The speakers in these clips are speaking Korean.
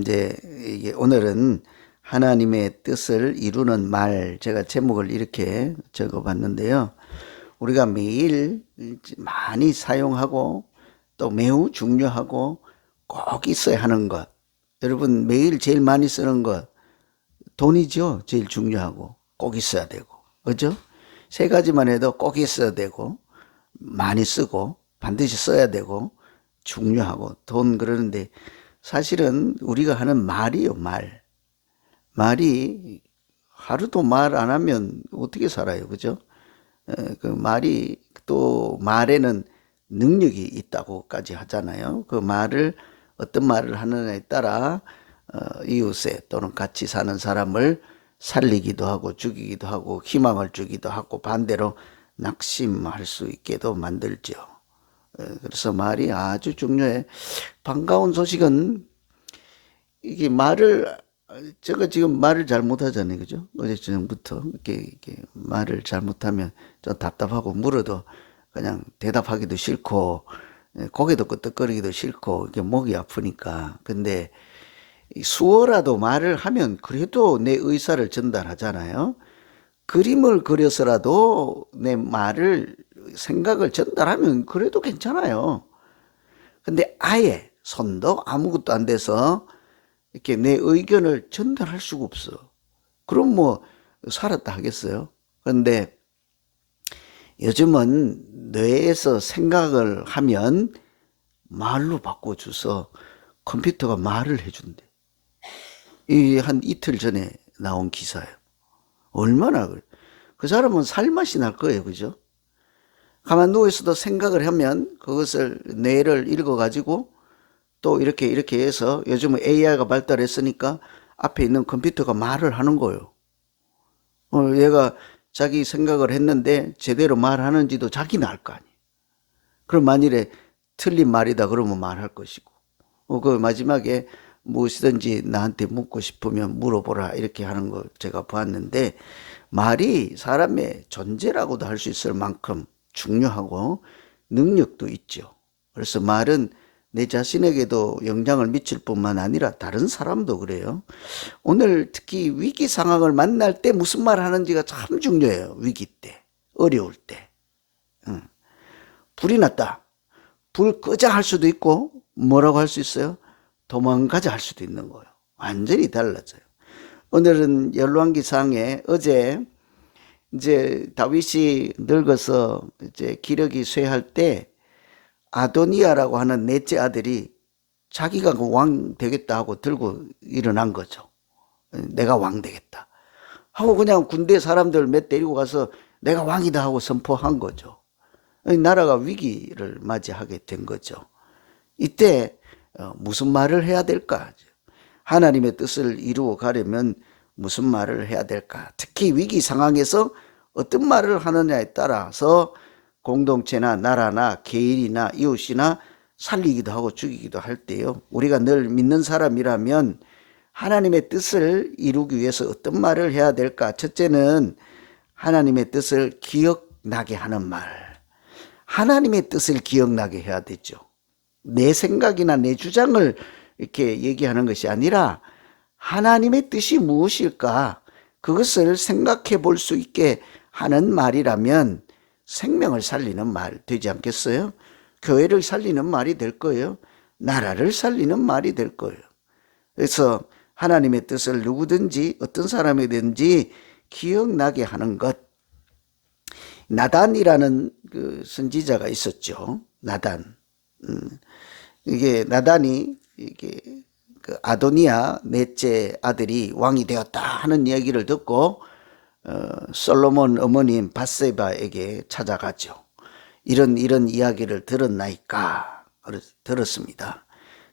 이제 이게 오늘은 하나님의 뜻을 이루는 말, 제가 제목을 이렇게 적어봤는데요. 우리가 매일 많이 사용하고 또 매우 중요하고 꼭 있어야 하는 것. 여러분 매일 제일 많이 쓰는 것 돈이죠. 제일 중요하고 꼭 있어야 되고, 그죠? 세 가지만 해도 꼭 있어야 되고 많이 쓰고 반드시 써야 되고 중요하고 돈. 그러는데 사실은 우리가 하는 말이요, 말이 하루도 말 안 하면 어떻게 살아요, 그죠? 그 말이, 또 말에는 능력이 있다고까지 하잖아요. 그 말을, 어떤 말을 하느냐에 따라 이웃에 또는 같이 사는 사람을 살리기도 하고 죽이기도 하고 희망을 주기도 하고 반대로 낙심할 수 있게도 만들죠. 그래서 말이 아주 중요해. 반가운 소식은, 이게 말을, 제가 지금 말을 잘 못하잖아요, 그죠? 어제 저녁부터 이렇게 말을 잘못하면 좀 답답하고, 물어도 그냥 대답하기도 싫고 고개도 끄덕거리기도 싫고 이게 목이 아프니까. 근데 수어라도 말을 하면 그래도 내 의사를 전달하잖아요. 그림을 그려서라도 내 말을, 생각을 전달하면 그래도 괜찮아요. 근데 아예 손도 아무것도 안 돼서 이렇게 내 의견을 전달할 수가 없어. 그럼 뭐 살았다 하겠어요? 그런데 요즘은 뇌에서 생각을 하면 말로 바꿔줘서 컴퓨터가 말을 해준대. 이 한 이틀 전에 나온 기사예요. 얼마나 그래. 그 사람은 살맛이 날 거예요, 그죠? 가만 누워 있어도 생각을 하면 그것을 뇌를 읽어가지고 또 이렇게 해서, 요즘은 AI가 발달했으니까 앞에 있는 컴퓨터가 말을 하는 거예요. 얘가 자기 생각을 했는데 제대로 말하는지도 자기는 알 거 아니에요. 그럼 만일에 틀린 말이다 그러면 말할 것이고, 그 마지막에 무엇이든지 나한테 묻고 싶으면 물어보라 이렇게 하는 거 제가 보았는데, 말이 사람의 존재라고도 할 수 있을 만큼 중요하고 능력도 있죠. 그래서 말은 내 자신에게도 영향을 미칠 뿐만 아니라 다른 사람도 그래요. 오늘 특히 위기 상황을 만날 때 무슨 말 하는지가 참 중요해요. 위기 때, 어려울 때. 불이 났다. 불 끄자 할 수도 있고, 뭐라고 할 수 있어요? 도망가자 할 수도 있는 거예요. 완전히 달라져요. 오늘은 열왕기상에, 어제 이제 다윗이 늙어서 이제 기력이 쇠할 때 아도니아라고 하는 넷째 아들이 자기가 그 왕 되겠다 하고 들고 일어난 거죠. 내가 왕 되겠다 하고 그냥 군대 사람들 몇 데리고 가서 내가 왕이다 하고 선포한 거죠. 나라가 위기를 맞이하게 된 거죠. 이때 무슨 말을 해야 될까? 하나님의 뜻을 이루어 가려면 무슨 말을 해야 될까? 특히 위기 상황에서 어떤 말을 하느냐에 따라서 공동체나 나라나 개인이나 이웃이나 살리기도 하고 죽이기도 할 때요, 우리가 늘 믿는 사람이라면 하나님의 뜻을 이루기 위해서 어떤 말을 해야 될까? 첫째는 하나님의 뜻을 기억나게 하는 말. 하나님의 뜻을 기억나게 해야 되죠. 내 생각이나 내 주장을 이렇게 얘기하는 것이 아니라 하나님의 뜻이 무엇일까? 그것을 생각해 볼 수 있게 하는 말이라면 생명을 살리는 말 되지 않겠어요? 교회를 살리는 말이 될 거예요. 나라를 살리는 말이 될 거예요. 그래서 하나님의 뜻을 누구든지 어떤 사람이든지 기억나게 하는 것. 나단이라는 그 선지자가 있었죠. 나단. 이게 나단이, 이게 그 아도니아 넷째 아들이 왕이 되었다 하는 이야기를 듣고 솔로몬 어머님 밧세바에게 찾아가죠. 이런 이야기를 들었나이까? 들었습니다.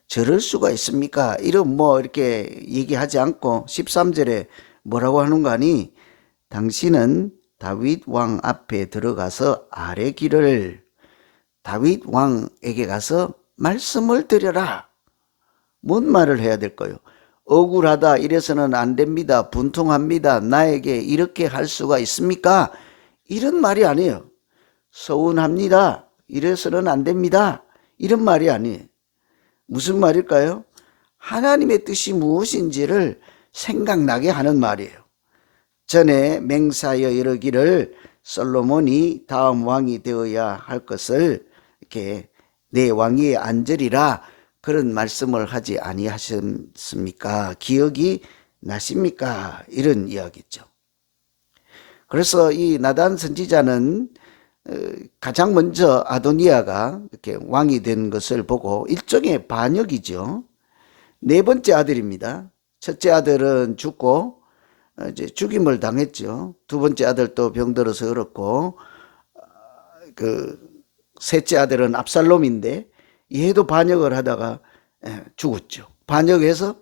저럴 수가 있습니까? 이런 뭐 이렇게 얘기하지 않고 13절에 뭐라고 하는 거 아니? 당신은 다윗 왕 앞에 들어가서 아뢰 기를, 다윗 왕에게 가서 말씀을 드려라. 뭔 말을 해야 될까요? 억울하다, 이래서는 안 됩니다, 분통합니다, 나에게 이렇게 할 수가 있습니까? 이런 말이 아니에요. 서운합니다, 이래서는 안 됩니다, 이런 말이 아니에요. 무슨 말일까요? 하나님의 뜻이 무엇인지를 생각나게 하는 말이에요. 전에 맹세하여 이르기를 솔로몬이 다음 왕이 되어야 할 것을 이렇게 내 왕위에 앉으리라 그런 말씀을 하지 아니하셨습니까? 기억이 나십니까? 이런 이야기죠. 그래서 이 나단 선지자는 가장 먼저 아도니아가 이렇게 왕이 된 것을 보고 일종의 반역이죠. 네 번째 아들입니다. 첫째 아들은 죽고 이제 죽임을 당했죠. 두 번째 아들도 병들어서 얼었고, 그 셋째 아들은 압살롬인데 얘도 반역을 하다가 죽었죠. 반역해서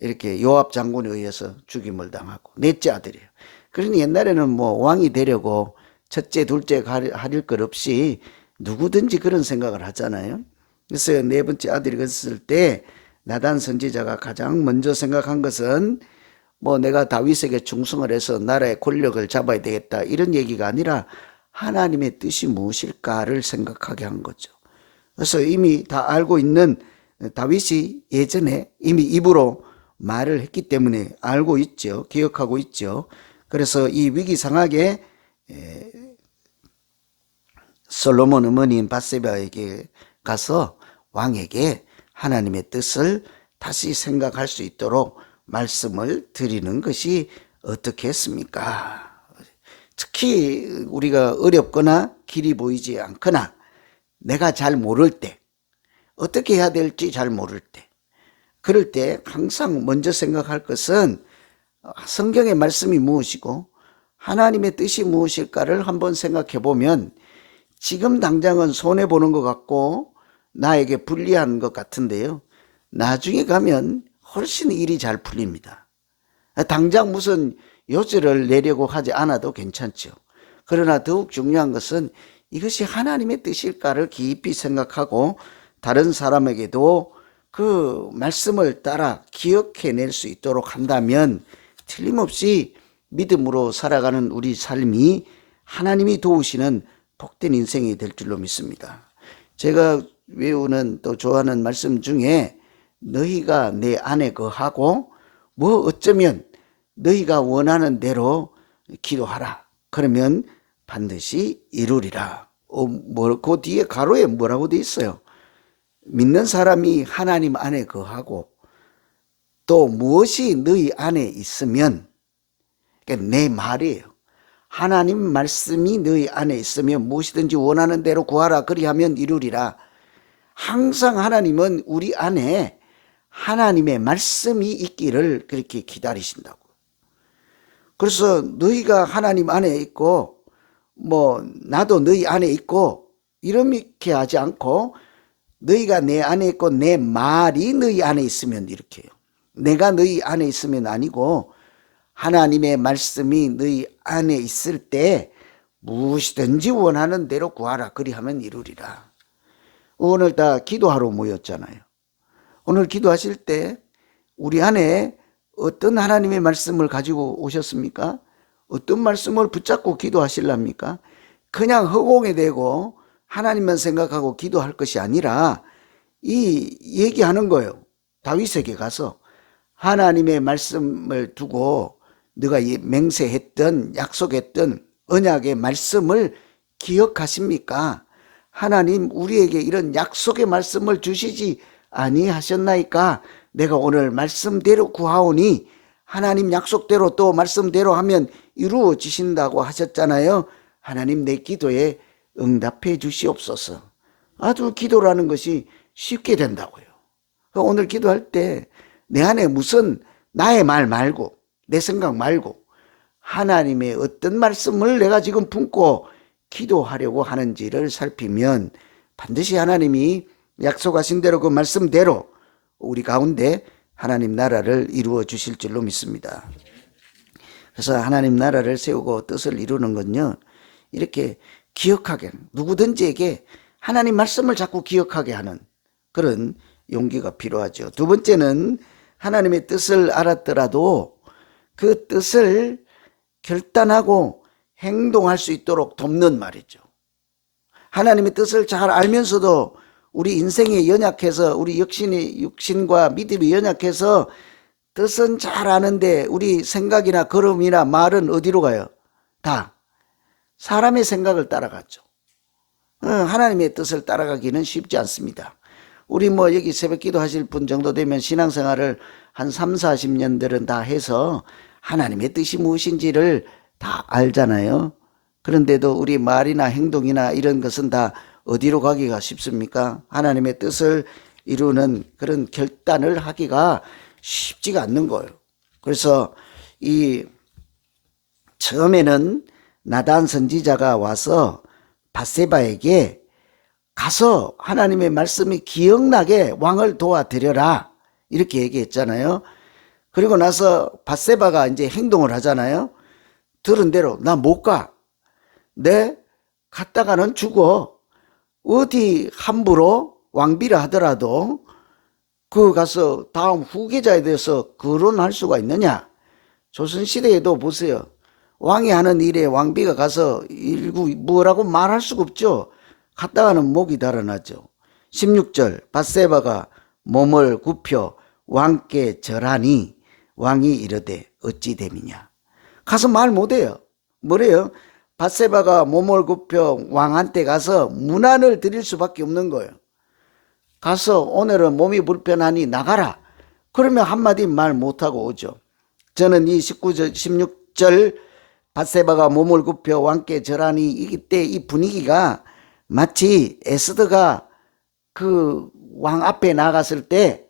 이렇게 요압 장군에 의해서 죽임을 당하고, 넷째 아들이에요. 그러니 옛날에는 뭐 왕이 되려고 첫째, 둘째 가릴 것 없이 누구든지 그런 생각을 하잖아요. 그래서 네 번째 아들이 그랬을 때 나단 선지자가 가장 먼저 생각한 것은 뭐 내가 다윗에게 충성을 해서 나라의 권력을 잡아야 되겠다 이런 얘기가 아니라 하나님의 뜻이 무엇일까를 생각하게 한 거죠. 그래서 이미 다 알고 있는 다윗이 예전에 이미 입으로 말을 했기 때문에 알고 있죠. 기억하고 있죠. 그래서 이 위기 상황에 솔로몬 어머니인 밧세바에게 가서 왕에게 하나님의 뜻을 다시 생각할 수 있도록 말씀을 드리는 것이 어떻겠습니까? 특히 우리가 어렵거나 길이 보이지 않거나 내가 잘 모를 때, 어떻게 해야 될지 잘 모를 때, 그럴 때 항상 먼저 생각할 것은 성경의 말씀이 무엇이고 하나님의 뜻이 무엇일까를 한번 생각해 보면 지금 당장은 손해보는 것 같고 나에게 불리한 것 같은데요. 나중에 가면 훨씬 일이 잘 풀립니다. 당장 무슨 요절을 내려고 하지 않아도 괜찮죠. 그러나 더욱 중요한 것은 이것이 하나님의 뜻일까를 깊이 생각하고 다른 사람에게도 그 말씀을 따라 기억해낼 수 있도록 한다면 틀림없이 믿음으로 살아가는 우리 삶이 하나님이 도우시는 복된 인생이 될 줄로 믿습니다. 제가 외우는 또 좋아하는 말씀 중에 너희가 내 안에 거하고 뭐 어쩌면 너희가 원하는 대로 기도하라. 그러면 반드시 이루리라. 그 뒤에 가로에 뭐라고 돼 있어요? 믿는 사람이 하나님 안에 거하고 또 무엇이 너희 안에 있으면, 그러니까 내 말이에요. 하나님 말씀이 너희 안에 있으면 무엇이든지 원하는 대로 구하라. 그리하면 이루리라. 항상 하나님은 우리 안에 하나님의 말씀이 있기를 그렇게 기다리신다고. 그래서 너희가 하나님 안에 있고 뭐 나도 너희 안에 있고 이렇게 하지 않고 너희가 내 안에 있고 내 말이 너희 안에 있으면 이렇게 해요. 내가 너희 안에 있으면 아니고 하나님의 말씀이 너희 안에 있을 때 무엇이든지 원하는 대로 구하라. 그리하면 이루리라. 오늘 다 기도하러 모였잖아요. 오늘 기도하실 때 우리 안에 어떤 하나님의 말씀을 가지고 오셨습니까? 어떤 말씀을 붙잡고 기도하실랍니까? 그냥 허공에 대고 하나님만 생각하고 기도할 것이 아니라 이 얘기하는 거예요. 다윗에게 가서 하나님의 말씀을 두고 네가 맹세했던 약속했던 언약의 말씀을 기억하십니까? 하나님 우리에게 이런 약속의 말씀을 주시지 아니하셨나이까? 내가 오늘 말씀대로 구하오니 하나님 약속대로 또 말씀대로 하면 이루어지신다고 하셨잖아요. 하나님 내 기도에 응답해 주시옵소서. 아주 기도라는 것이 쉽게 된다고요. 오늘 기도할 때 내 안에 무슨 나의 말 말고 내 생각 말고 하나님의 어떤 말씀을 내가 지금 품고 기도하려고 하는지를 살피면 반드시 하나님이 약속하신 대로 그 말씀대로 우리 가운데 하나님 나라를 이루어 주실 줄로 믿습니다. 그래서 하나님 나라를 세우고 뜻을 이루는 건요, 이렇게 기억하게, 누구든지에게 하나님 말씀을 자꾸 기억하게 하는 그런 용기가 필요하죠. 두 번째는 하나님의 뜻을 알았더라도 그 뜻을 결단하고 행동할 수 있도록 돕는 말이죠. 하나님의 뜻을 잘 알면서도 우리 인생이 연약해서 우리 육신과 믿음이 연약해서 뜻은 잘 아는데 우리 생각이나 걸음이나 말은 어디로 가요? 다 사람의 생각을 따라가죠. 하나님의 뜻을 따라가기는 쉽지 않습니다. 우리 뭐 여기 새벽기도 하실 분 정도 되면 신앙생활을 한 3, 40년들은 다 해서 하나님의 뜻이 무엇인지를 다 알잖아요. 그런데도 우리 말이나 행동이나 이런 것은 다 어디로 가기가 쉽습니까? 하나님의 뜻을 이루는 그런 결단을 하기가 쉽지가 않는 거예요. 그래서 이 처음에는 나단 선지자가 와서 밧세바에게 가서 하나님의 말씀이 기억나게 왕을 도와드려라 이렇게 얘기했잖아요. 그리고 나서 밧세바가 이제 행동을 하잖아요. 들은 대로 나 못 가. 내 갔다가는 죽어. 어디 함부로 왕비라 하더라도 그 가서 다음 후계자에 대해서 거론할 수가 있느냐. 조선시대에도 보세요. 왕이 하는 일에 왕비가 가서 일구 뭐라고 말할 수가 없죠. 갔다가는 목이 달아나죠. 16절 밧세바가 몸을 굽혀 왕께 절하니 왕이 이르되 어찌 됨이냐. 가서 말 못해요. 뭐래요? 밧세바가 몸을 굽혀 왕한테 가서 문안을 드릴 수밖에 없는 거예요. 가서 오늘은 몸이 불편하니 나가라. 그러면 한마디 말 못하고 오죠. 저는 이 16절 밧세바가 몸을 굽혀 왕께 절하니 이때 이 분위기가 마치 에스더가 그 왕 앞에 나갔을 때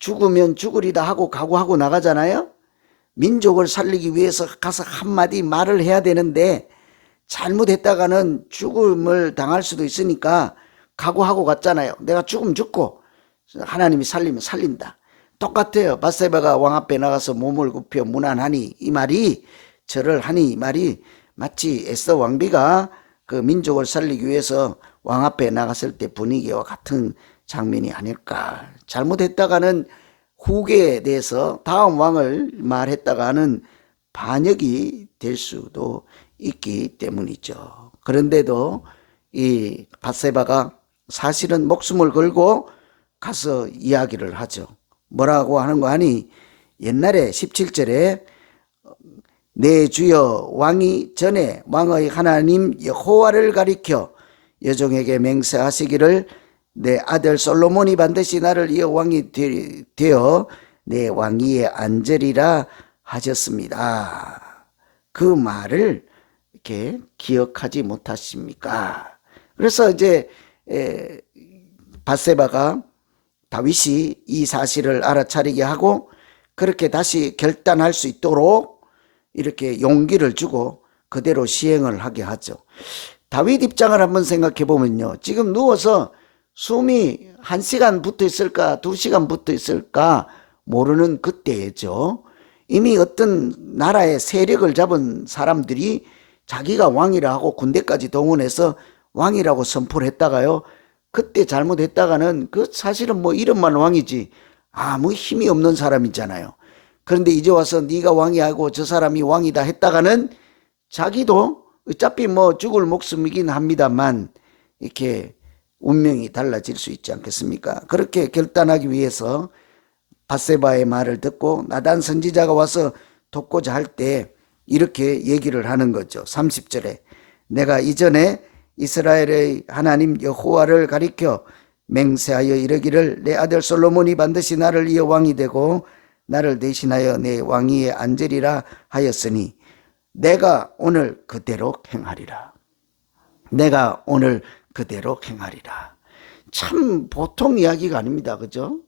죽으면 죽으리다 하고 각오하고 나가잖아요. 민족을 살리기 위해서 가서 한마디 말을 해야 되는데 잘못했다가는 죽음을 당할 수도 있으니까 각오하고 갔잖아요. 내가 죽으면 죽고 하나님이 살리면 살린다. 똑같아요. 밧세바가 왕 앞에 나가서 몸을 굽혀 문안하니 이 말이 절을 하니 이 말이 마치 에스더 왕비가 그 민족을 살리기 위해서 왕 앞에 나갔을 때 분위기와 같은 장면이 아닐까. 잘못했다가는 후계에 대해서 다음 왕을 말했다가는 반역이 될 수도 있기 때문이죠. 그런데도 이 밧세바가 사실은 목숨을 걸고 가서 이야기를 하죠. 뭐라고 하는 거 아니? 옛날에 17절에 내 주여 왕이 전에 왕의 하나님 여호와를 가리켜 여종에게 맹세하시기를 내 아들 솔로몬이 반드시 나를 이어 왕이 되어 내 왕위에 앉으리라 하셨습니다. 그 말을 이렇게 기억하지 못하십니까? 그래서 이제 밧세바가 다윗이 이 사실을 알아차리게 하고 그렇게 다시 결단할 수 있도록 이렇게 용기를 주고 그대로 시행을 하게 하죠. 다윗 입장을 한번 생각해 보면요. 지금 누워서 숨이 1시간 붙어 있을까 2시간 붙어 있을까 모르는 그때죠. 이미 어떤 나라의 세력을 잡은 사람들이 자기가 왕이라 하고 군대까지 동원해서 왕이라고 선포를 했다가요. 그때 잘못했다가는 그 사실은 뭐 이름만 왕이지 아무 힘이 없는 사람이잖아요. 그런데 이제 와서 네가 왕이 하고 저 사람이 왕이다 했다가는 자기도 어차피 뭐 죽을 목숨이긴 합니다만 이렇게 운명이 달라질 수 있지 않겠습니까? 그렇게 결단하기 위해서 밧세바의 말을 듣고 나단 선지자가 와서 돕고자 할 때 이렇게 얘기를 하는 거죠. 30절에 내가 이전에 이스라엘의 하나님 여호와를 가리켜 맹세하여 이르기를 내 아들 솔로몬이 반드시 나를 이어 왕이 되고 나를 대신하여 내 왕위에 앉으리라 하였으니 내가 오늘 그대로 행하리라. 내가 오늘 그대로 행하리라. 참 보통 이야기가 아닙니다. 그죠?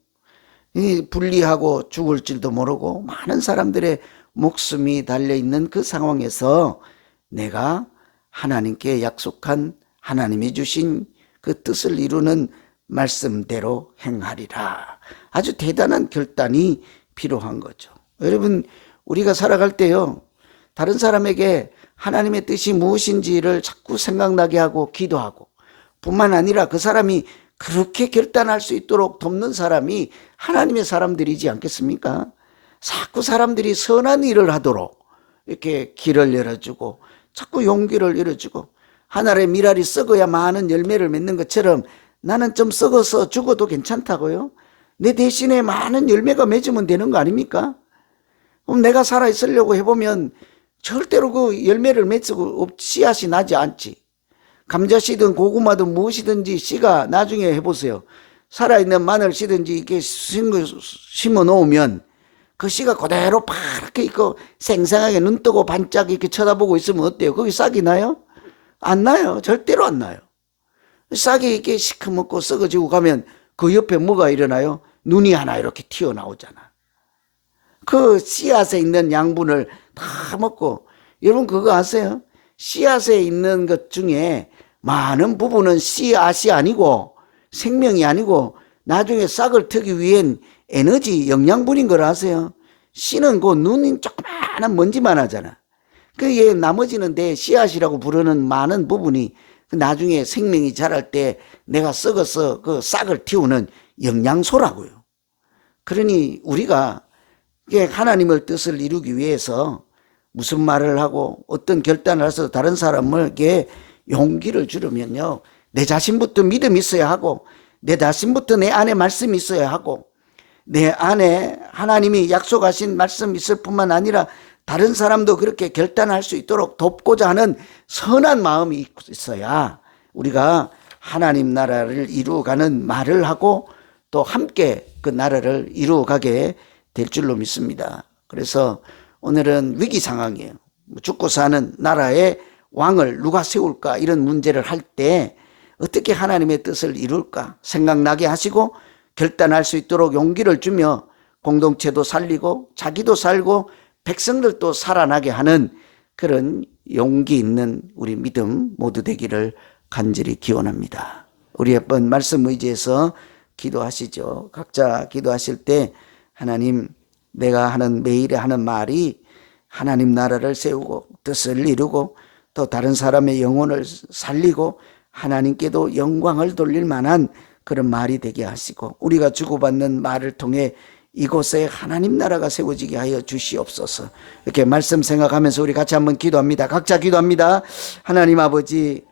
불리하고 죽을 줄도 모르고 많은 사람들의 목숨이 달려있는 그 상황에서 내가 하나님께 약속한 하나님이 주신 그 뜻을 이루는 말씀대로 행하리라. 아주 대단한 결단이 필요한 거죠. 여러분 우리가 살아갈 때요. 다른 사람에게 하나님의 뜻이 무엇인지를 자꾸 생각나게 하고 기도하고 뿐만 아니라 그 사람이 그렇게 결단할 수 있도록 돕는 사람이 하나님의 사람들이지 않겠습니까? 자꾸 사람들이 선한 일을 하도록 이렇게 길을 열어주고 자꾸 용기를 열어주고 하늘의 미랄이 썩어야 많은 열매를 맺는 것처럼 나는 좀 썩어서 죽어도 괜찮다고요? 내 대신에 많은 열매가 맺으면 되는 거 아닙니까? 그럼 내가 살아있으려고 해보면 절대로 그 열매를 맺고 씨앗이 나지 않지. 감자씨든 고구마든 무엇이든지 씨가 나중에 해보세요. 살아있는 마늘 씨든지 이렇게 심어 놓으면 그 씨가 그대로 파랗게 있고 생생하게 눈 뜨고 반짝 이렇게 쳐다보고 있으면 어때요? 거기 싹이 나요? 안 나요. 절대로 안 나요. 싹이 이렇게 시커멓고 썩어지고 가면 그 옆에 뭐가 일어나요? 눈이 하나 이렇게 튀어나오잖아. 그 씨앗에 있는 양분을 다 먹고, 여러분 그거 아세요? 씨앗에 있는 것 중에 많은 부분은 씨앗이 아니고 생명이 아니고 나중에 싹을 트기 위한 에너지 영양분인 걸 아세요? 씨는 그 눈이 조그마한 먼지만 하잖아. 그 나머지는 내 씨앗이라고 부르는 많은 부분이 나중에 생명이 자랄 때 내가 썩어서 그 싹을 틔우는 영양소라고요. 그러니 우리가 하나님의 뜻을 이루기 위해서 무슨 말을 하고 어떤 결단을 해서 다른 사람에게 용기를 주려면요, 내 자신부터 믿음이 있어야 하고, 내 자신부터 내 안에 말씀이 있어야 하고, 내 안에 하나님이 약속하신 말씀이 있을 뿐만 아니라 다른 사람도 그렇게 결단할 수 있도록 돕고자 하는 선한 마음이 있어야 우리가 하나님 나라를 이루어가는 말을 하고 또 함께 그 나라를 이루어가게 될 줄로 믿습니다. 그래서 오늘은 위기 상황이에요. 죽고 사는 나라의 왕을 누가 세울까, 이런 문제를 할 때 어떻게 하나님의 뜻을 이룰까 생각나게 하시고 결단할 수 있도록 용기를 주며 공동체도 살리고 자기도 살고 백성들도 살아나게 하는 그런 용기 있는 우리 믿음 모두 되기를 간절히 기원합니다. 우리 한번 말씀 의지해서 기도하시죠. 각자 기도하실 때 하나님, 내가 하는 매일에 하는 말이 하나님 나라를 세우고 뜻을 이루고 또 다른 사람의 영혼을 살리고 하나님께도 영광을 돌릴 만한 그런 말이 되게 하시고, 우리가 주고받는 말을 통해 이곳에 하나님 나라가 세워지게 하여 주시옵소서. 이렇게 말씀 생각하면서 우리 같이 한번 기도합니다. 각자 기도합니다. 하나님 아버지,